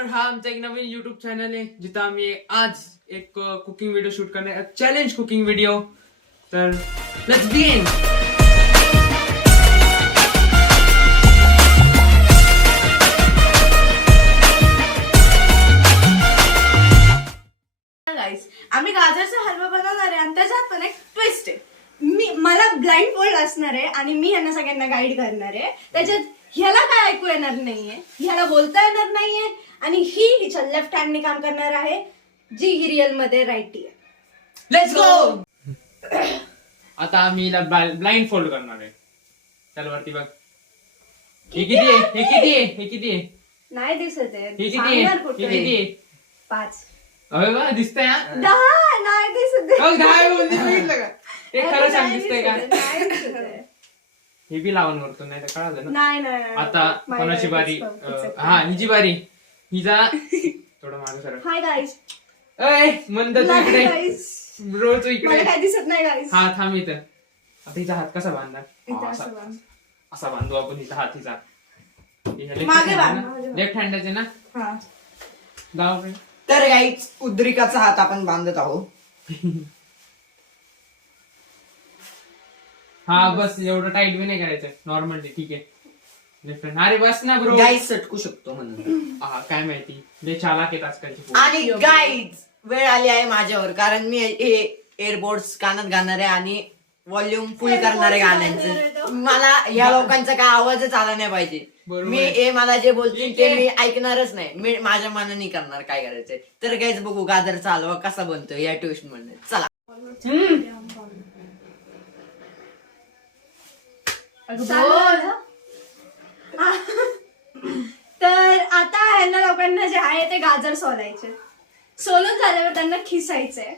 तर हा आमचा एक नवीन युट्यूब चॅनल आहे जिथं आम्ही आज एक कुकिंग व्हिडिओ शूट करणार, चॅलेंज कुकिंग व्हिडिओ. तर लेट्स बिगिन. आम्ही गाजरचा हलवा बनवणार आहे आणि त्याच्यात पण एक ट्विस्ट आहे. मला ब्लाइंड फोल्ड असणार आहे आणि मी यांना सगळ्यांना गाईड करणार आहे. त्याच्यात ह्याला काय ऐकू येणार नाहीये, ह्याला बोलता येणार नाहीये आणि ही हिच्या लेफ्ट हँडने काम करणार आहे, जी ही रिअल मध्ये राईटी आहे. Let's go. आता आम्ही ब्लाइंड फोल्ड करणार आहे. चल वरती बघ. हे किती आहे? हे किती आहे? हे किती आहे? नाही दिसत आहे. हे किती आहे? हे किती आहे? 5. अरे वा, दिसतंय हा. 10 नाही दिसत आहे. 10 बोलते बघितलं का? हे खरं सांग, दिसतंय का? नाही दिसत आहे. हे बी लावून करतो, नाही तर कळालं ना. नाही. आता कोणाची बारी? हा, हिची बारी. हिचा थोडं मागे सर. Hi guys. अय म्हणतो तू इकडे, रोज इकडे. मला काय दिसत नाही गाईज. हा थांब इथं. आता हिचा हात कसा बांधणार? असा बांधू आपण हिचा हात. हिचा लेफ्ट हँडच आहे ना. गावाकडे तर गाईच उद्रिकाचा हात आपण बांधत आहोत. हा बस, एवढं टाईट बी नाही करायचं, नॉर्मली. ठीक आहे. Left hand. अरे बस ना ब्रो. गाईज सटकू शकतो म्हणून. हा काय माहिती, लय चालाक आहेत आजकालची पोरं. आणि गाईज वेळ आली आहे माझ्यावर, कारण मी हे एअरपोर्ट्स कानात घालणार आहे आणि व्हॉल्यूम फुल करणार आहे गाण्यांचं. मला या लोकांचा काय आवाजच आला नाही पाहिजे. मी मला जे बोलतील ते मी ऐकणारच नाही. मी माझ्या मनाने करणार काय करायचंय. तर गाईज बघू गाजरचा हलवा कसा बनतो या ट्युशन मध्ये. चला. तर आता ह्यांना लोकांना जे आहे ते गाजर सोलायचे. सोलून झाल्यावर त्यांना खिसायचंय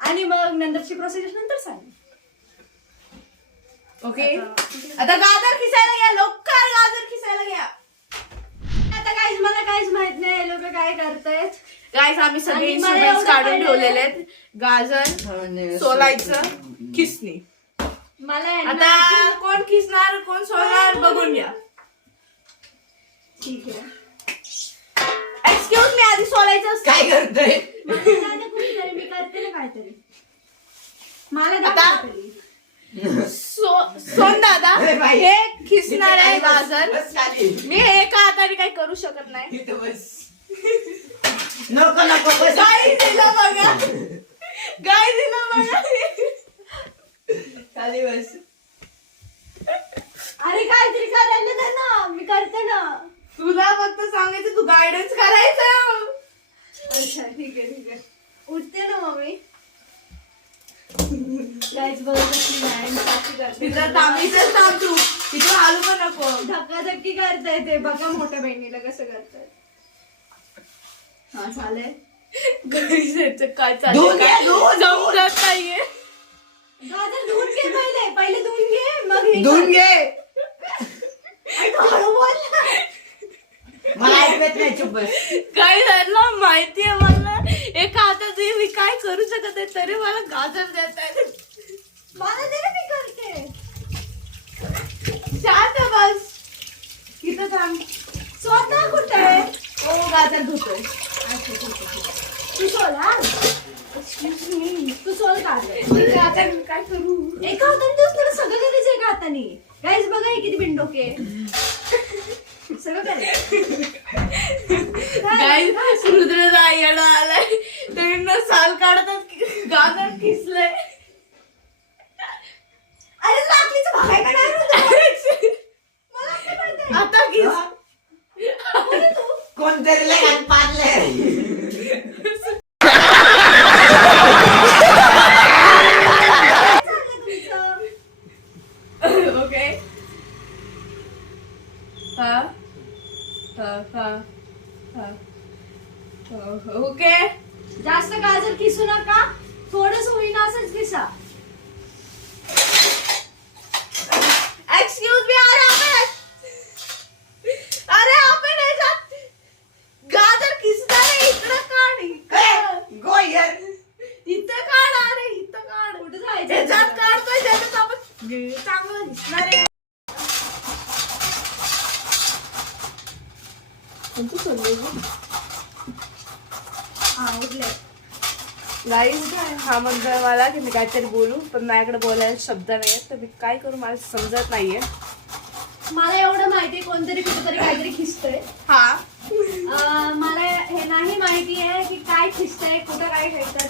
आणि मग नंतरची प्रोसेस नंतर सांग. ओके, आता गाजर खिसायला घ्या. लवकर गाजर खिसायला घ्या. आता काहीच मला काहीच माहित नाही लोक काय करतायत. गाईस आम्ही सगळे इन्स्ट्रुमेंट्स काढून ठेवलेले आहेत. गाजर सोलायचं, खिसणी. मला आता कोण खिसणार कोण सोलणार बघून घ्या. ठीक आहे. एक्सक्यूज मी, आधी सोलायचं असतं. काय करतोय? मी करते ना काहीतरी. मला आता सोन दादा हे खिसणार आहे गाजर. मी हे एका हाताने काही करू शकत नाही. नको गाई दिलं बघा, गाई दिलं बघा. खाली बस. अरे काहीतरी करायला दे ना, मी करते ना. तुला फक्त सांगायचं, तू गायडन्स करायचं. अच्छा ठीक आहे. उठते ना मम्मी. गाईज बघत तिथं तांबीचं थांब तू, तिथं हालू पण नको. धक्काधक्की करताय ते बघा मोठ्या बहिणीला कसं करताय. हा चालेल. काय धुवून घे, समजत नाहीये. गाजर धुवून घे. पहिले धुवून घे, मग हे धुवून घे. हळू बोल ना. मला ऐकत नाही, चुप बस. काय झालं माहितीये मला, एका हातात मी काय करू शकत आहे तरी मला गाजर देत आहे. मला दे ना, मी करते. शांत बस. इथं थांब. स्वतः कुठे आहे? ओ गाजर धुतोय. तू सोल. हा एक्सक्यूज मी, तू सोल गाजर. आता मी काय करू. एका हाताने दिवस तुला सगळं करायचं. एका हाताने. गाईज बघा हे किती बिंडोके सगळं करायचं. गाईस रुद्रदा येणं आलाय, त्यांना साल काढतात. गाजर खिसलंय. अरे लाकडीचं भाग आहे का नाही रुद्र? मला काय माहिती. आता खिस. कोणतरी लय पाडलंय. ओके. हा. ओके. जास्त गाजर किसू नका. थोडंसं होईना असंच किसा. एक्सक्यूज मी, अरे आपण ह्याच्यात गाजर खिसणार आहे. इकडं काढ. गो हिअर. इथं काढ. अरे इथं काढ. कुठं जायचं? ह्याच्यात काढतोय, त्याच्यात आपण चांगलं दिसणार आहे. हा उठले. गाईज हा म्हणतोय मला की मी काहीतरी बोलू, पण माझ्याकडे बोलायला शब्द नाहीयेत, तर मी काय करू मला समजत नाहीये. मला एवढं माहिती कोणतरी कुठेतरी काहीतरी खिस्तय. हा मला हे नाही माहिती आहे की काय खिस्तय, कुठं काय खेळतात,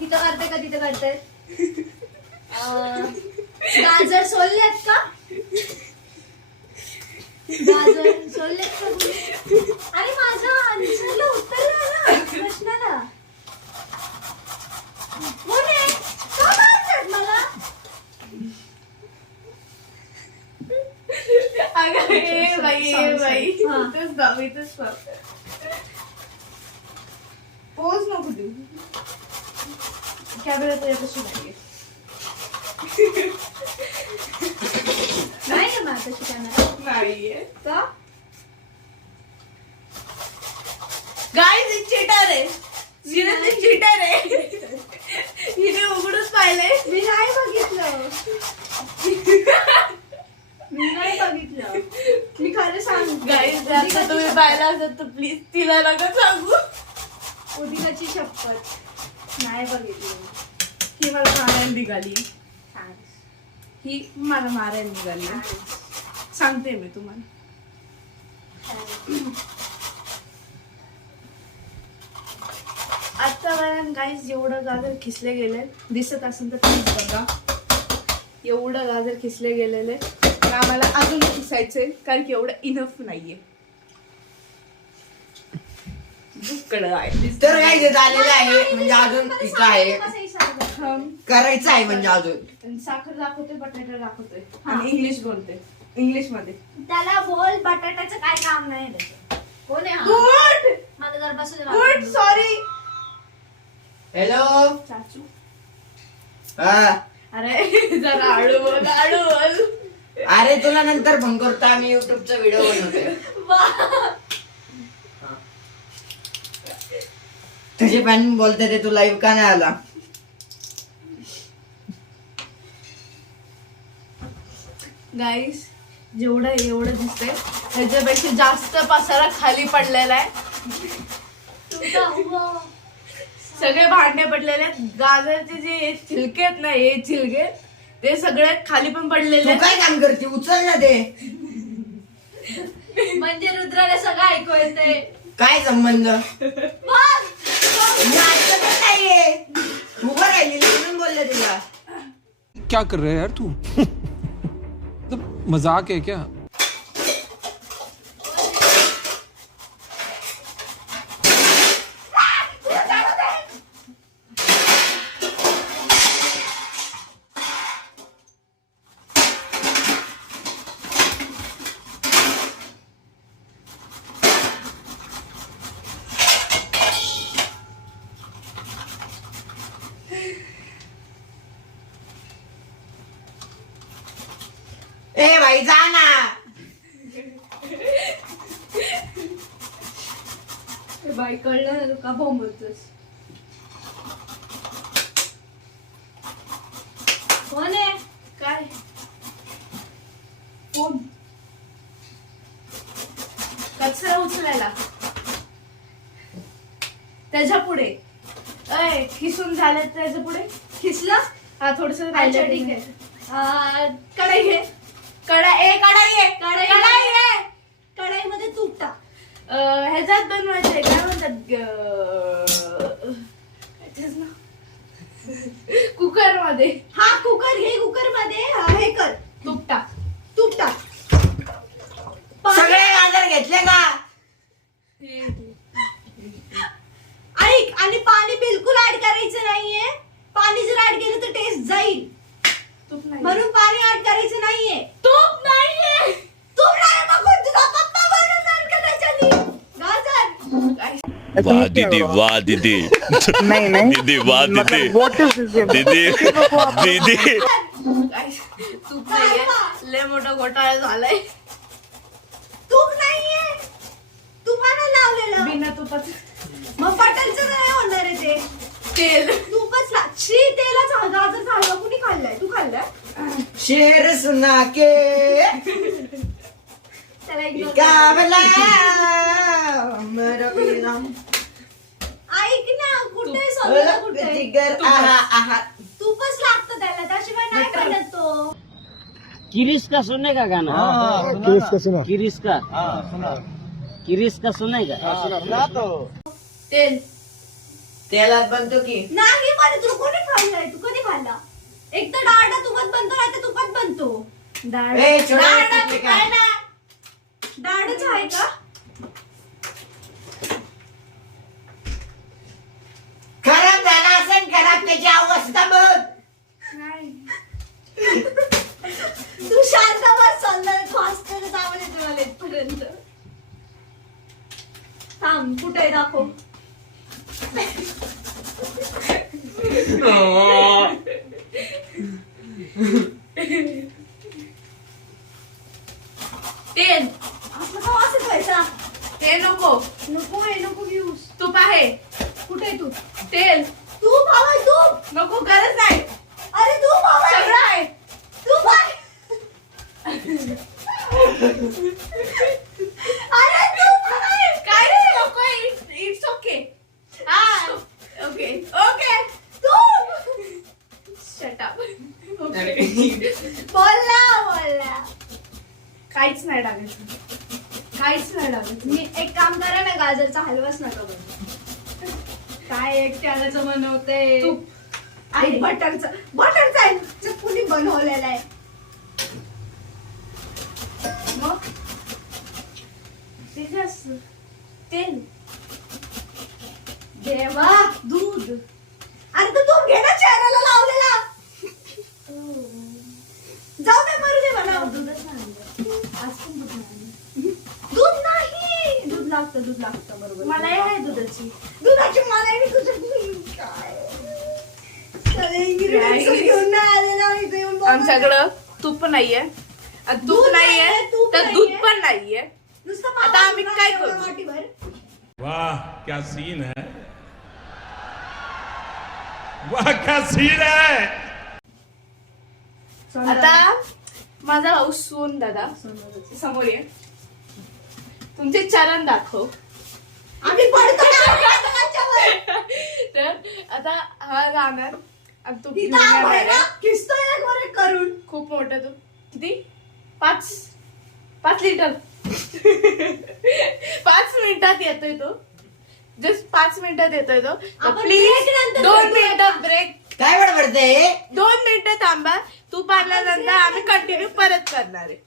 तिथं करते का तिथं करतायत. गाजर सोललेत का? गाजर सोललेत का तुम्ही? आणि माझं आन्सरला उत्तर द्या ना प्रश्नाला. कोण आहे? का मारतात मला? अगं ए बाई हा. इथंच थांब, इथंच थांब. पोच नको देऊ. कॅमेरा तुझ्यापाशी नाहीये. नाही ना माझं कॅमेरा नाहीये. का? गाईज चिटर आहे. सिरियसली चिटर आहे. हिने उघडूच पाहिलंय. मी नाही बघितलं. मी नाही बघितलं. मी खरं सांगू. गाईज जर तुम्ही पाहिला असेल तर प्लीज तिला नका सांगू. उदिकाची शपथ नाही बघितलं. ही मला मारायला निघाली. ही मला मारायला निघाली. सांगते मी तुम्हाला. आतापर्यंत गाईज एवढं गाजर खिसले गेले, दिसत असेल तर प्लीज बघा. एवढं गाजर खिसले गेलेले आम्हाला अजून खिसायचंय, कारण की एवढं इनफ नाहीये. दुःखकडं आहे. तर काय जे झालेलं आहे म्हणजे अजून इथं आहे, करायचं आहे म्हणजे अजून. साखर दाखवते, बटाटा दाखवतोय आणि इंग्लिश बोलते. इंग्लिश मध्ये त्याला बोल बटाट्याचं काय काम नाही त्याचं. कोण आहे हा? गुड मला जर बसू गुड सॉरी हॅलो. चाचू. हा. अरे जरा हळू बोल, हळू बोल. अरे तुला नंतर फोन करतो, आम्ही युट्यूबचा व्हिडिओ बनवतोय. तुझे पण बोलते ते तू लाईव्ह का नाही आला. गाईस जेवढं एवढं दिसतंय ह्याच्यापेक्षा जास्त पसारा खाली पडलेला आहे. सगळे भांडे पडलेले आहेत. गाजरचे जे छिलके आहेत ना, हे छिलके ते सगळे खाली पण पडलेले तू आहेत. काय काम करते, उचल ना ते. म्हणजे रुद्राला सगळं ऐकू येते. काय संबंध नाहीये. उभं राहिली म्हणून बोलले तुला. क्या कर रहा है यार तू? मतलब मजाक है क्या? ए भाई जा ना. बाई कळलं ना का बोंबलतोस. कोण आहे? काय कोण? कचरा उचलायला त्याच्या पुढे खिसून झालं त्याच्या पुढे खिसलं? हा थोडस अच्छा ठीक आहे. कढई घे. कढाई आहे. कढाई आहे. कढाईमध्ये तूप टाक. ह्याच्यात बनवायचंय काय म्हणतात कुकर मध्ये. हा कुकर घे. कुकर मध्ये हे कर. तूप टाक. सगळे गाजर घेतले का? ऐक, आणि पाणी बिलकुल ऍड करायचं नाहीये. पाणी जर ऍड केलं तर टेस्ट जाईल, तूप नाही. म्हणून पाणी ऍड करायचं नाहीये. तूप नाहीये. तूप नाही मग कोण तुझा पप्पा बनवणार का त्याच्यानी गाजर? वाह दीदी, वाह दीदी. दीदी वाह दीदी. दीदी दीदी. तूप नाहीये. लय मोठा घोटाळा झालाय. तूप नाहीये. तुपानं लावलेलं. बिना तुपाचं मग बटरचं काय होणार आहे ते? तेल. तूपच तेलाचा गाजर हलवा कुणी खाल्लाय? तू खाल्लाय? शेर सुना के त्याला ignore कर. काबला ऐक ना, कुठे सोनं कुठे? जिगर आहा आहा. तूपच लागतं त्याला, त्याशिवाय नाही बनत तो. किरिस का सुने का गाना किरिस का सुना किरिस का सुने का तेल तेलात बनतो की नाही पण तू कोणी खाल्लाय? तू कधी खाल्ला? एक तर डाळडा तुपात बनतो, नाही तर तुपात बनतो. ए, छोटा डाळडा पिठले का? काय ना? डाळडाच आहे का? खराब झाला असेल, खराब त्याची अवस्था बघ. तू शांत बस, संध्याकाळी फास्टर जाऊन येते मला इथपर्यंत. थांब, कुठे दाखव. तेल असं का वासच व्हायचा? ते नको नको आहे, नको घेऊस. तूप आहे कुठे आहे तू? तेल तूप हवंय, तूप. नको गरज नाही अरे तूप हवंय. सगळं आहे तूप आहे. अरे तूप हवंय. काय रे नको इट्स ओके हा ओके ओके तूप. शट अप बोलला. काहीच नाही टाकायचं काहीच नाही टाकायचं मी एक काम करा ना, गाजरचा हलवाच नका बनवू. काय एक त्यालाच बनवते. तूप आई बटरचा आहे. ते कुणी बनवलेला आहे. मग ते काय असतं? तेल देवा, दूध. अरे तू तूप घे ना, चेहऱ्याला लावलेला. जाऊ दे, मरू दे मला. दूधच नाही. आज पण दूध नाही. दूध नाही. दूध लागतं बरोबर. मला हे आहे दुधाची दुधाची मलाई आणि तुझं काय सगळे ingredients घेऊन नाही आले ना इथे येऊन बघ. आमच्याकडं तूप नाहीये आणि तूप दूध नाहीये नाहीये, तूप तर नाहीये. दूध पण नाहीये नुसतं आता पाव आम्ही भाजून काय एवढं करू? वाटीभर. वाह क्या सीन है वाह क्या सीन है आता माझा भाऊ सोन दादा समोर ये तुमचे चरण दाखव आम्ही पडतो ना त्याच्यावर. तर आता हा राहणार आणि तू तिथं घेऊन आपण येणार ना आहे. खिस्तोय एक वर एक करून. खूप मोठा तू किती 5 लिटर 5 मिनिटात येतोय तो जस्ट 5 मिनिटात येतोय तो आपण प्लीज break नंतर 2 भेटूया. मिनिटात ब्रेक काय बडबडते 2 मिनिटं थांबा तू पारल्यानंतर आम्ही कंटिन्यू परत करणार आहे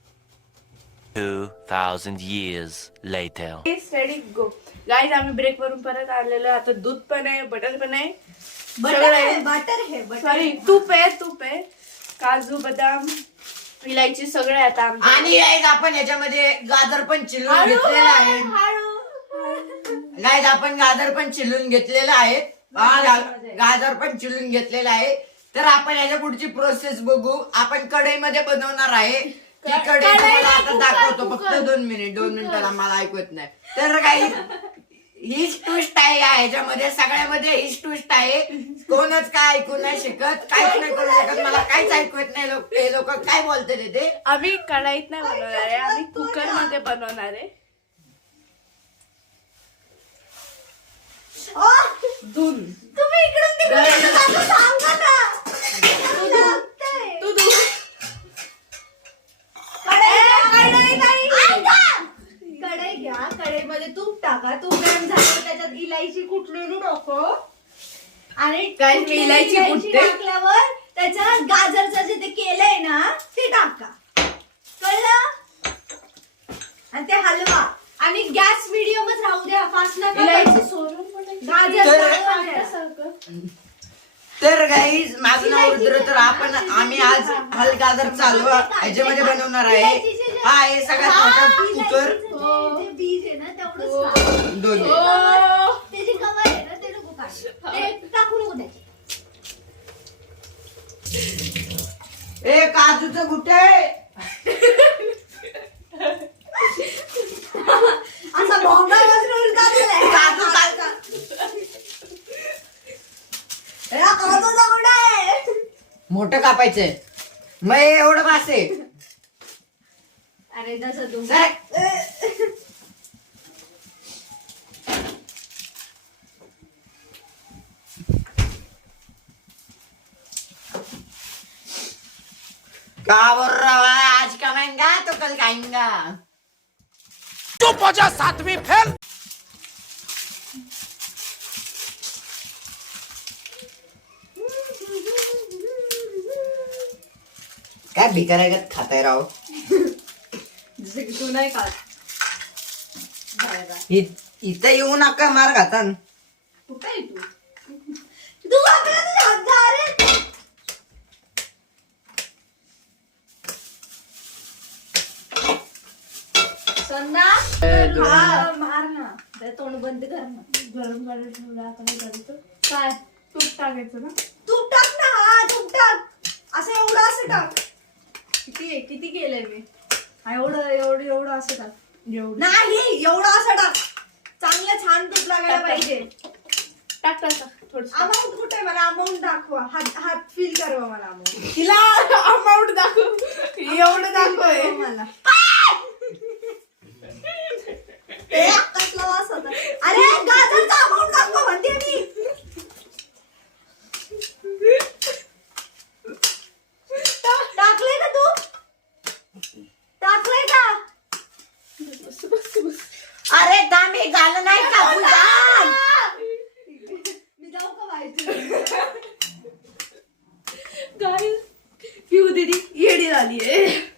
2,000 years later. Ready go guys आम्ही ब्रेक वरून परत आलेलो आहे. आता दूध पण आहे बटर पण आहे बटर सगळं आहे, आहे. बटर आहे, बटर सॉरी तूप आहे काजू बदाम इलायची सगळे आता आमच्या आणि guys, आपण याच्यामध्ये गाजर पण चिरून घेतलेलं आहे. गाईज आपण गाजर पण चिरून घेतलेलं आहे. गाजर पण चिरून घेतलेलं आहे. तर आपण याच्या पुढची प्रोसेस बघू. आपण कढईमध्ये बनवणार आहे. ती कढई तुम्हाला आता दाखवतो. फक्त 2 मिनिटाला मला ऐकत नाही. तर काही हीच ट्विस्ट आहे ह्याच्यामध्ये सगळ्यामध्ये हीच ट्विस्ट आहे. कोणच काय ऐकू नाही शकत, काहीच नाही करू शकत. मला काहीच ऐकत नाही. हे लोक काय बोलते ते आम्ही कढाईत नाही बनवणार आहे आम्ही कुकर मध्ये बनवणार आहे धुन तुम्ही इकडून तिकडून जाता, सांगा ना. लागतंय. तू धुन कढई घ्या, कढईमध्ये तूप टाका. तूप गरम झाल्यावर त्याच्यात इलायची कुटलेली टाका आणि काय कुटलेली इलायची कुटते? टाकल्यावर त्याच्यात गाजरचं जे ते केलंय ना ते टाका. कळलं? आणि ते हलवा आणि गॅस मीडियमच राहू द्या. फास्ट नका इलायची करू. सोडून गाजर तर- टाका. तर गाईज माझं नाव रुद्र. तर आम्ही आज गाजर चालू ह्याच्यामध्ये बनवणार आहे. हा आहे सगळ्यात मोठा कुकर. जे बीज आहे ना तेवढंच टाक. 2 मिनिट. ते जे कवर आहे ना ते नको काढू. ते टाकू नको त्याच्यात. ए काजूचं गुटे असा भोंगा बसवून काढलेला काजू आहे. याला काजूचा गुंडा आहे. मोठं कापायचंय. मग हे एवढं मासे अरे तसं तू सरक. का बोल रहा है आज कमाएंगा तो कल खाएंगा. काय भिकाऱ्यागत खाताय राव. जसं की तू नाही खात बाहेर. इथं येऊ नका मार खातान. कुठे आहे तू आपल्याला तुझ्या हात जा रे. संदा हा मार ना. ते तोंड बंद कर ना. गरम करायला ठेवलं आता काय करायचं? काय तूप टाकायचं ना. तूप टाक ना. हा तूप टाक. असं एवढं असं टाक. किती केलंय मी. हा एवढं असं टाक. एवढं नाही एवढं असं टाक. चांगलं छान तूप लागायला पाहिजे. टाक थोडं. अमाऊंट कुठे मला अमाऊंट दाखवा. हात फील करवा मला अमाऊंट. तिला अमाऊंट दाखव. एवढं दाखव मला ते कसला वास होता. अरे गाजरचा अमाऊंट दाखवा म्हणते मी. टाकलंय का तू. टाकलंय का. अरे दामी झालं नाही का तुझं? मी जाऊ का बाहेर. काय पिऊ दीदी येडी झालीये.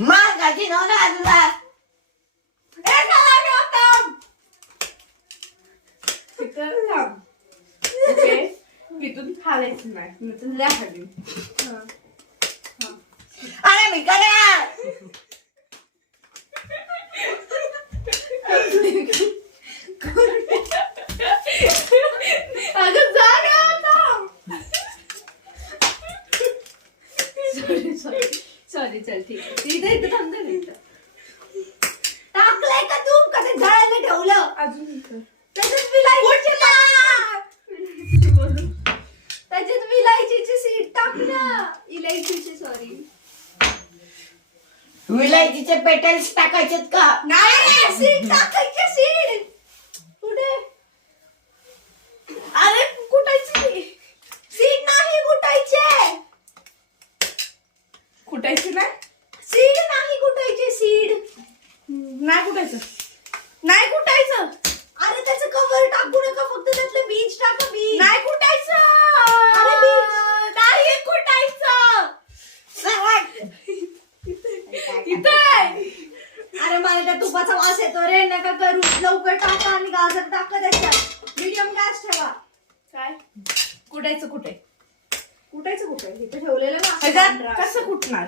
मार खाची नव्हता तुला. ओके इथून खालायचं नाही नंतर लय खाली. अरे भिकाऱ्या. अगं जा ना आता. सॉरी चल ठीक आहे. इथं थांबते ना इथं. टाकलंय का तू का ते जळायला ठेवलं. अजून इथं. त्याच्यात विलायचीची सीड टाक ना. इलायचीची सॉरी. विलायचीचे पेटल्स टाकायचेत का. नाही सीड टाकायची. सीड कुठे. अरे कुटायची. सीड नाही कुटायचे. कुटायची नाही. सीड नाही कुटायची. सीड नाही कुटायचं. नाही कुटायचं. अरे त्याचं कव्हर टाकू नका. फक्त त्यातलं बीज टाका. बीज नाही कुटायचं. अरे बीज नाही कुटायचं. इथं आहे. अरे मला त्या तुपाचा वास येतो रे. नका करू. लवकर टाका आणि गाजर टाका त्याच्यात. मीडियम गॅस ठेवा. काय कुटायचं कुठे. कुटायचं कुठे. इथे ठेवलेलं ना. ह्याच्यात कसं कुटणार.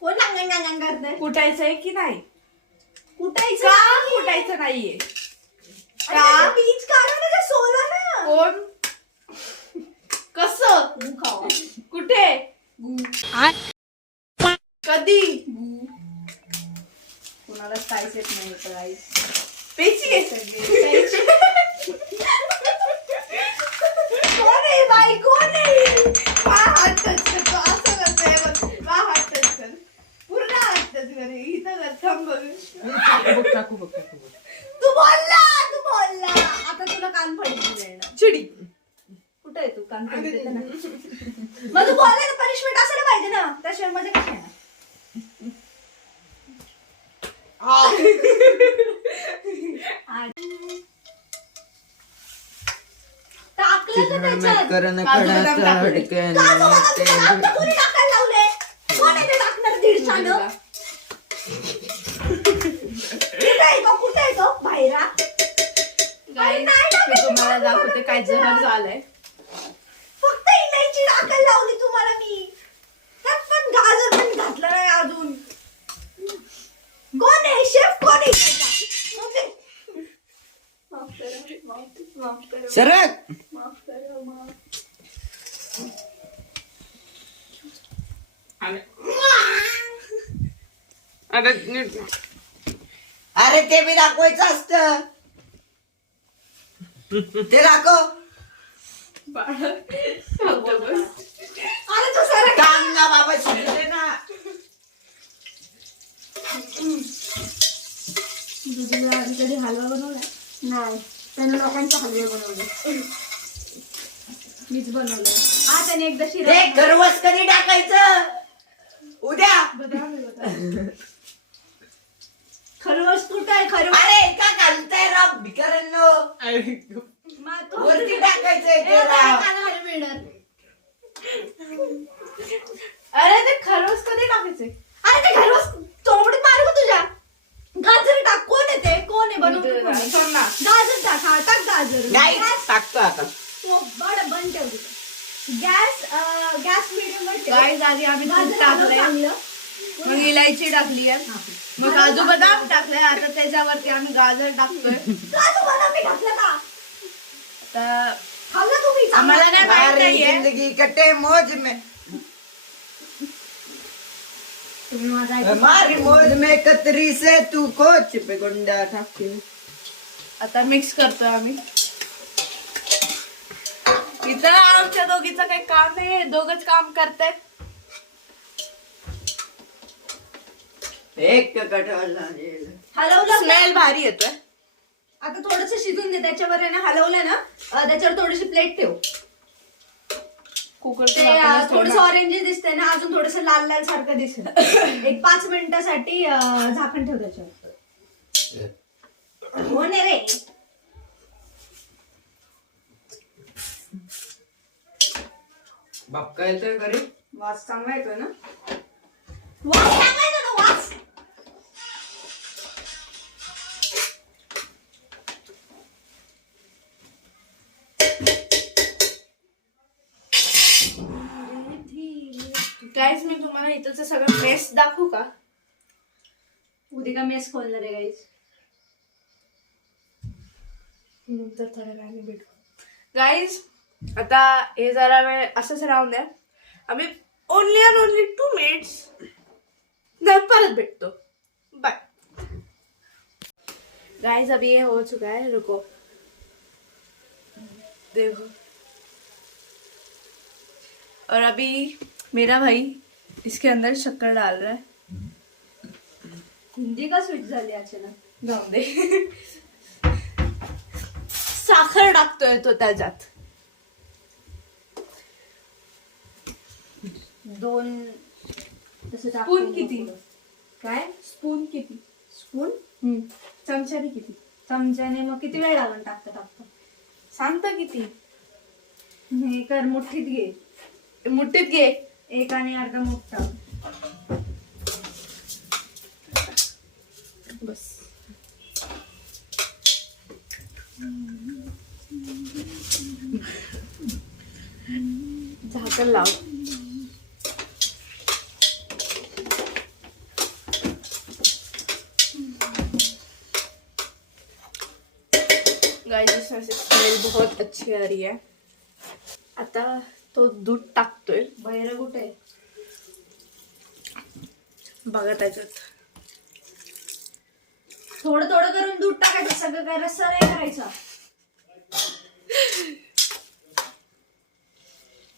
कोण नांगण करतंय. कुटायचंय की नाही. कुटायचं का नाहीये. कुटायचं नाहीये. अरे त्याचं बीज काढा ना. ते सोला ना. कोण कसं गू खावा. कुठे कधी कोणाला स्पाइस येत नाही तर गाईस. पेची आहे सगळी. कोण आहे बाई. कोण आहे. हात टच करतो असं करतोय बघ. हात टच कर पूर्ण हात टच कर. इथं कर. थांब बघ. टाकू बघ. तू बोलला. आता तुला कान फडकी देणार. चिडी कुठे आहे तू. कान फडकी देते ना. मग तू बोलायला पनिशमेंट असायला पाहिजे ना. त्याशिवाय मजा कशी येणार. टाकलं का त्याच्यात. करण आमचं कोणी टाकायला लावले. कोण आहे ते टाकणार. दीडशानं. कुठे आहे तो. कुठे आहे तो. बाहेरा. गाईस मी तुम्हाला दाखवते काय जहर झालंय. फक्त इलायची टाकायला लावली तुम्हाला मी. त्यात पण गाजर पण घातलं नाही अजून. कोण आहे शेफ. कोण आहे माफ करा. सरक. माफ करा. माफ. अरे अरे ते बी दाखवायचं असतं. ते दाखव. अरे तू सर काम ना बाबा शिकले ना. दुधीला कधी हलवा बनवलाय? नाही, त्याने लोकांचा हलवे बनवले. मीच बनवलं. हा, त्याने एकदा शिरा ते खरवस कधी टाकायचं? उद्या. खरवस कुठं आहे? खरवस अरे का घालताय राव भिकाऱ्यांनो? वरती टाकायचंय ते राव. अरे ते खरवस कधी टाकायचे? अरे ते खरवस तोंबडीत मारू का तुझ्या? गाजर टाक. कोण आहे ते? कोण आहे बनवतो? गाजर टाक. हा, टाक गाजर. गाईस टाकतो आता. बंद ठेव तिथं. गॅस मीडियम वर ठेव. गाईज आधी आम्ही दूध गाजर टाकलंय, चांगलं. मग इलायची टाकली आहे, मग काजू बदाम टाकलंय. आता त्याच्यावरती आम्ही गाजर टाकतोय. काजू बदाम मी टाकलं का? तर खाल्लं तुम्ही? आम्हाला नाही माहित सारी नाहीये. जिंदगी कटे मौज में. तुम्ही माझा ऐकून हमारी मौज में कतरी से तू कोच पे गुंडा टाके. आता मिक्स करतोय आम्ही. इथं आमच्या दोघीचं काही काम नाही, दोघच काम करतायत. एक कटोरा झालेलं. हलवलं का? स्मेल भारी येतोय. आता थोडस शिजून दे. त्याच्यावर आहे ना, हलवलं ना, त्याच्यावर थोडीशी प्लेट ठेव. कुकर ते थोडस ऑरेंज दिसतंय ना, अजून थोडस लाल लाल सारखं दिसेल. एक 5 मिनिटासाठी झाकण ठेव त्याच्यावर. हो ने रे. बाप काय येतोय घरी? वास चांगला येतोय ना? वास चांगला येतो ना, वास. गाईज मी तुम्हाला इथंच सगळं मेस दाखवू का? उद्या का मेस खोलणार आहे गाईज? नंतर थोड्या वेळाने भेटू. गाईज आता हे जरा वेळ असंच राहून द्या. आम्ही ओनली अँड ओनली 2 मिनिट्स नंतर परत भेटतो. बाय. गाइस अभी ये हो चुका है, रुको देखो. और अभी मेरा भाई इसके अंदर शक्कर डाल रहा है. हिंदी का स्विच झाली अचानक? जाऊन दे. साखर टाकतोय तो त्याच्यात. 2 तसं टाक. स्पून किती? काय स्पून किती? स्पून? चमच्याने किती? चमच्याने मग किती वेळ लागून टाकता? सांगता किती? हे कर, मुठ्ठीत घे. मुठीत घे. 1 आणि अर्धा मोठा. बस. झाकण लाव. गाइस इसमें से स्मेल बहुत अच्छी आ रही है. आता तो दूध टाकतोय. बैर कुठे? बघा त्याच्यात. थोडं थोडं करून दूध टाकायचं, सगळं काय रस्सा नाही करायचा.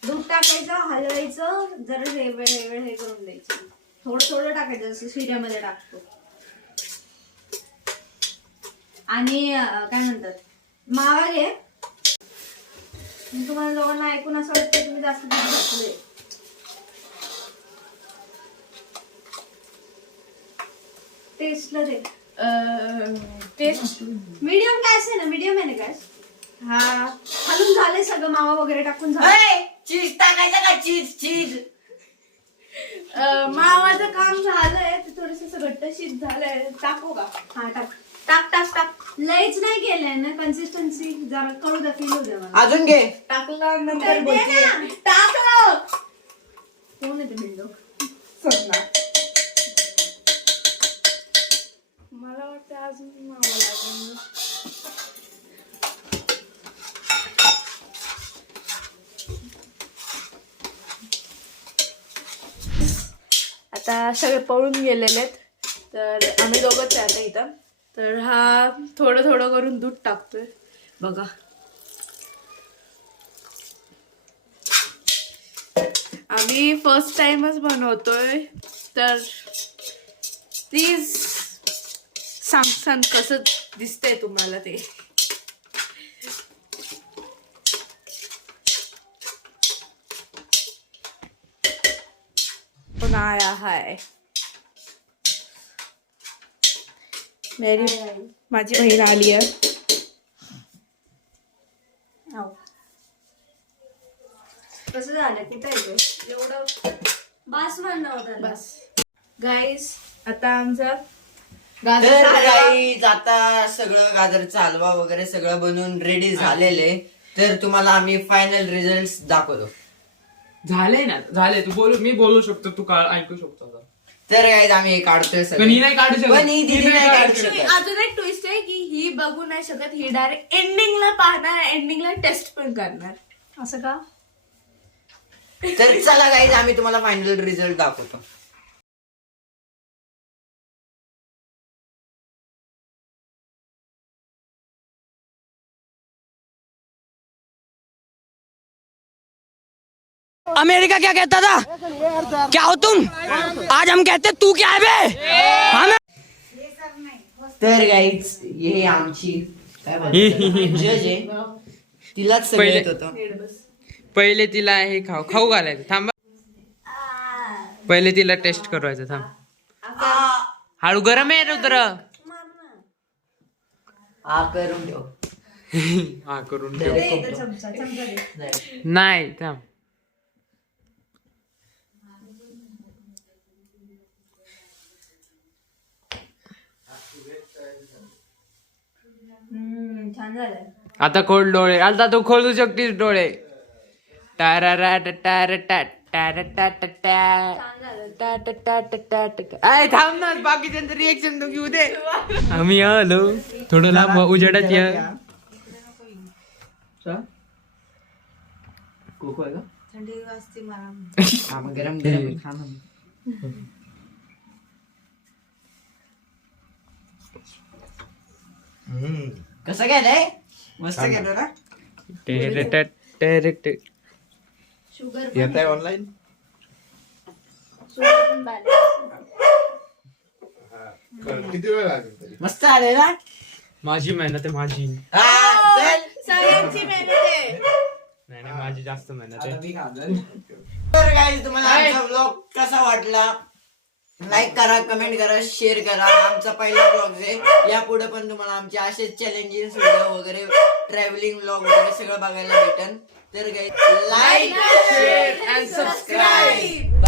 दूध टाकायचं, हलवायचं, जरा वेळ हे करून द्यायचं. थोडं थोडं टाकायचं, जसं शिऱ्यामध्ये टाकतो. आणि काय म्हणतात, मावा घे. तुम्हाला दोघांना ऐकून असं वाटतं तुम्ही जास्त दूध घातलंय. टेस्टला दे. टेस्ट मीडियम गॅस आहे ना? मीडियम आहे ना गॅस? हा. हलून झालंय सगळं, मावा वगैरे टाकून झालं. चीज टाकायचं का? चीज. मावाचं काम झालंय, ते थोडस घट्टशीत झालंय. टाकू का? हा टाक. टाक टाक टाक. लयच नाही केलंय ना, कन्सिस्टन्सी जरा कळू द्या, फील होऊ द्या मला. अजून घे. टाकलं नंतर दे बोलते. ना. टाकलं. कोण आहे ते बिल्डो? समजा मला वाटतं अजून मावा लागेल. आता सगळे पळून गेलेले आहेत, तर आम्ही दोघंच आहे आता इथं. तर हा थोडं थोडं करून दूध टाकतोय बघा. आम्ही फर्स्ट टाइमच बनवतोय, तर प्लीज सांगसान कसं दिसतंय तुम्हाला ते. पण आया हाय माझी बहीण आली आहे. कसं झालं? कुठे येतो एवढं बास म्हणणं होतं. बस गाईस, आता आमचं तर गाजर गाईज आता सगळं गाजरचा हलवा वगैरे सगळं बनवून रेडी झालेले. तर तुम्हाला आम्ही फायनल रिझल्ट दाखवतो. झाले ना, झाले. तू बोलू, मी बोलू शकतो, तू ऐकू शकतो आता. तर गाईज आम्ही हे काढतोय पण ही नाही काढू शकत. पण ही दीदी ही नाही काढू काढू शकत. अजून एक ट्विस्ट आहे की ही बघू नाही शकत, ही डायरेक्ट एंडिंगला पाहणार, एंडिंगला टेस्ट पण करणार. असं का? तर चला गाईज आम्ही तुम्हाला फायनल रिझल्ट दाखवतो. अमेरिका क्या कहता था? क्या हो तुम? आज हम कहते तू क्या है बे? हमें तर गाईज हे आमची जज आहे, तिलाच सगळं येत होतं. पहिले तिला हे खाऊ घालायचं. थांबा, पहिले तिला टेस्ट करवायचं. थांब, हळू. गरम आहे रुद्र. हा करून ठेव. हा करून ठेव. चमचा दे. नाही. थांब, छान झालं. आता खोल डोळे. आता तू खोलू शकतीस डोळे. थांब ना, बाकीच्यांचं रिएक्शन तू घेऊ दे. आम्ही आलो थोडं लांब उजेडात या. कोको आहे का? थंडी वाजते मला. हा, मग गरम गरम खा ना. कसं केलंय? मस्त केलं ना. शुगर येत आहे ऑनलाईन. पण किती वेळ लागेल तरी? मस्त आले ना. माझी मेहनत आहे, माझी. हा, चल. सगळ्यांची मेहनत आहे. नाही नाही, माझी जास्त मेहनत आहे. तर गाईज तुम्हाला आमचा ब्लॉग कसा वाटला? लाईक करा, कमेंट करा, शेअर करा. आमचा पहिला ब्लॉग आहे. यापुढे पण तुम्हाला आमचे असेच चॅलेंजेस व्हिडिओ वगैरे, ट्रॅव्हलिंग ब्लॉग वगैरे सगळं बघायला भेटन. तर guys like, share and subscribe.